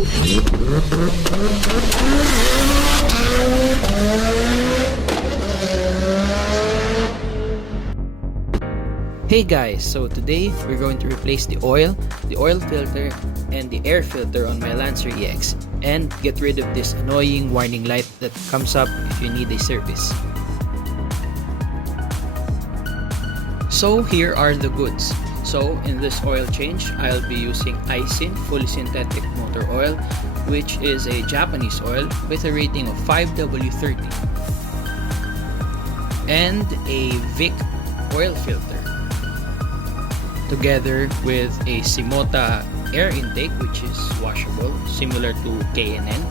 Hey guys, so today we're going to replace the oil filter, and the air filter on my Lancer EX and get rid of this annoying warning light that comes up if you need a service. So here are the goods. So in this oil change, I'll be using Aisin fully synthetic motor oil, which is a Japanese oil with a rating of 5W30, and a Vic oil filter, together with a Simota air intake, which is washable, similar to K&N.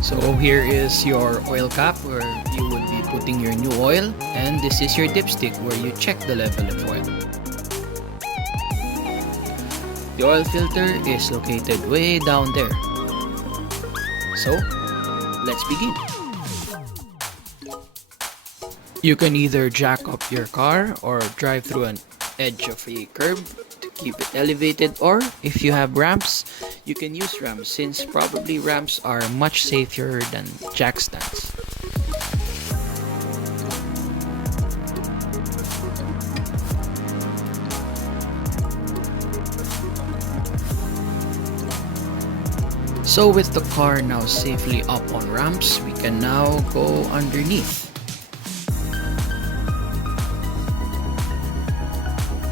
So here is your oil cap where you will be putting your new oil, and this is your dipstick where you check the level of oil. The oil filter is located way down there. So let's begin. You can either jack up your car or drive through an edge of a curb to keep it elevated, or if you have ramps, you can use ramps, since probably ramps are much safer than jack stands. So with the car now safely up on ramps, we can now go underneath.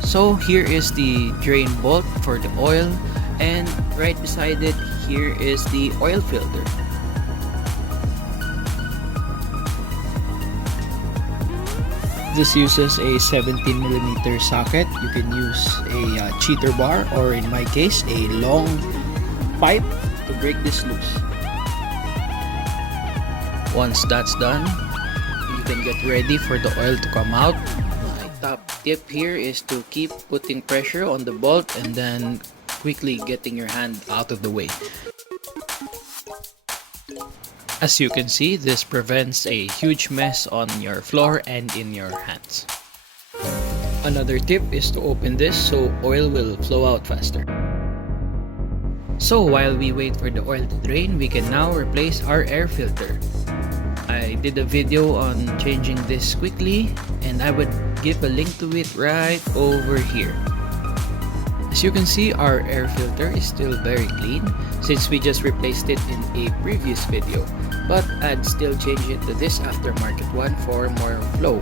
So here is the drain bolt for the oil, and right beside it here is the oil filter. This uses a 17mm socket. You can use a cheater bar, or in my case a long pipe, to break this loose. Once that's done, you can get ready for the oil to come out. Top tip here is to keep putting pressure on the bolt and then quickly getting your hand out of the way. As you can see, this prevents a huge mess on your floor and in your hands. Another tip is to open this so oil will flow out faster. So while we wait for the oil to drain, we can now replace our air filter. I did a video on changing this quickly, and I would give a link to it right over here. As you can see, our air filter is still very clean since we just replaced it in a previous video, but I'd still change it to this aftermarket one for more flow.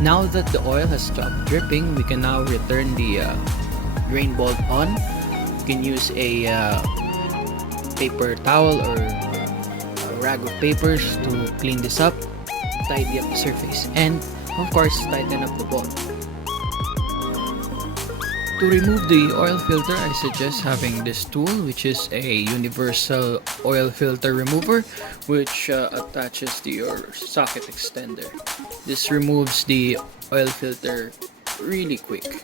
Now that the oil has stopped dripping, we can now return the drain bolt on. You can use a paper towel or a rag of papers to clean this up, tidy up the surface, and of course tighten up the bolt. To remove the oil filter, I suggest having this tool, which is a universal oil filter remover, which attaches to your socket extender. This removes the oil filter really quick.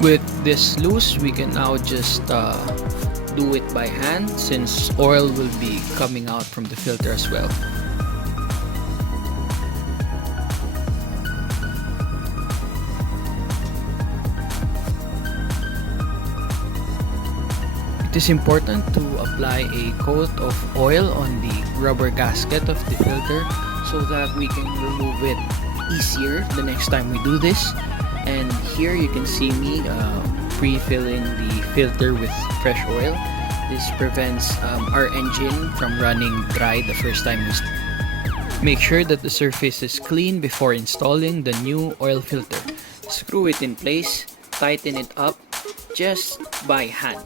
With this loose, we can now just do it by hand, since oil will be coming out from the filter as well. It is important to apply a coat of oil on the rubber gasket of the filter so that we can remove it easier the next time we do this. And here you can see me pre-filling the filter with fresh oil. This prevents our engine from running dry the first time we start. Make sure that the surface is clean before installing the new oil filter. Screw it in place, tighten it up just by hand.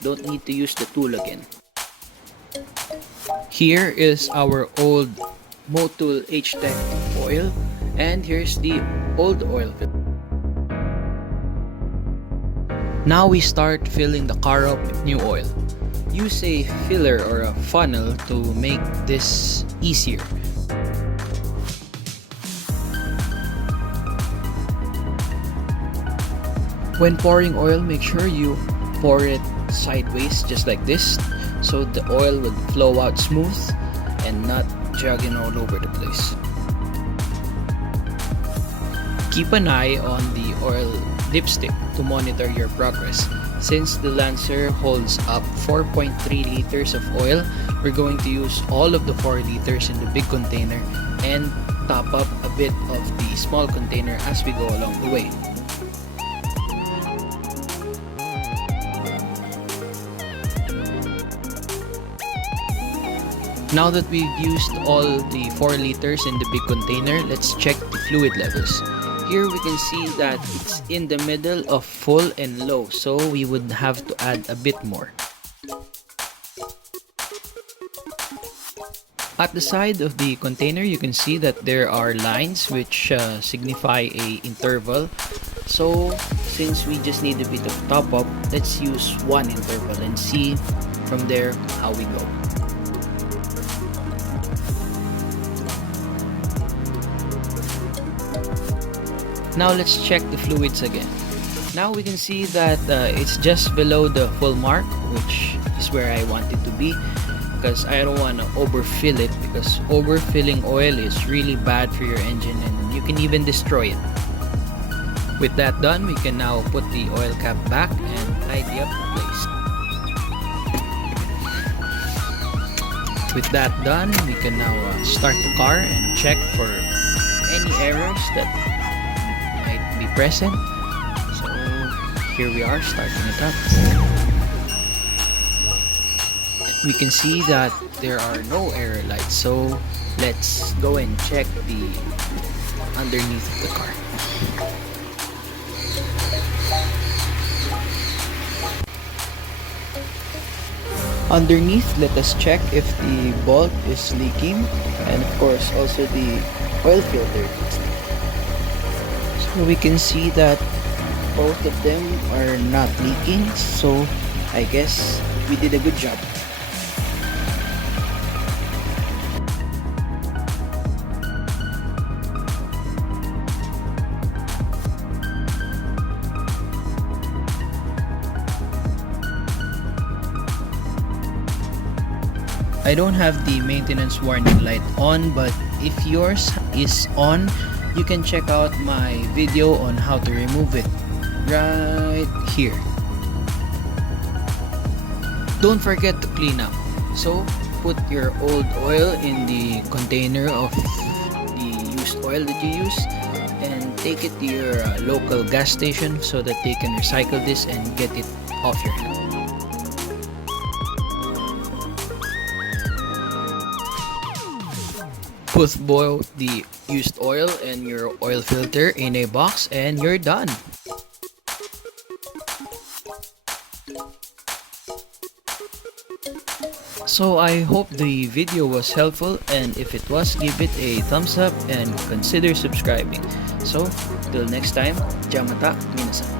Don't need to use the tool again. Here is our old Motul H-Tech oil, and here's the old oil filter. Now we start filling the car up with new oil. use a filler or a funnel to make this easier. When pouring oil, make sure you pour it sideways just like this, so the oil would flow out smooth and not jogging all over the place. Keep an eye on the oil dipstick to monitor your progress. Since the Lancer holds up 4.3 liters of oil, we're going to use all of the 4 liters in the big container and top up a bit of the small container as we go along the way. Now that we've used all the 4 liters in the big container, let's check the fluid levels. Here we can see that it's in the middle of full and low, so we would have to add a bit more. At the side of the container, you can see that there are lines which signify a interval. So since we just need a bit of top up, let's use one interval and see from there how we go. Now let's check the fluids again. Now we can see that it's just below the full mark, which is where I want it to be, because I don't want to overfill it, because overfilling oil is really bad for your engine and you can even destroy it. With that done, we can now put the oil cap back and tidy up the place. With that done, we can now start the car and check for any errors that be present. So here we are starting it up. We can see that there are no error lights, so let's go and check the underneath of the car. Underneath, let us check if the bolt is leaking, and of course also the oil filter. So we can see that both of them are not leaking, so I guess we did a good job. I don't have the maintenance warning light on, but if yours is on, you can check out my video on how to remove it right here. Don't forget to clean up. So put your old oil in the container of the used oil that you use and take it to your local gas station so that they can recycle this and get it off your hand. Put both the used oil and your oil filter in a box and you're done. So I hope the video was helpful, and if it was, give it a thumbs up and consider subscribing. So till next time, Jamata Minasan.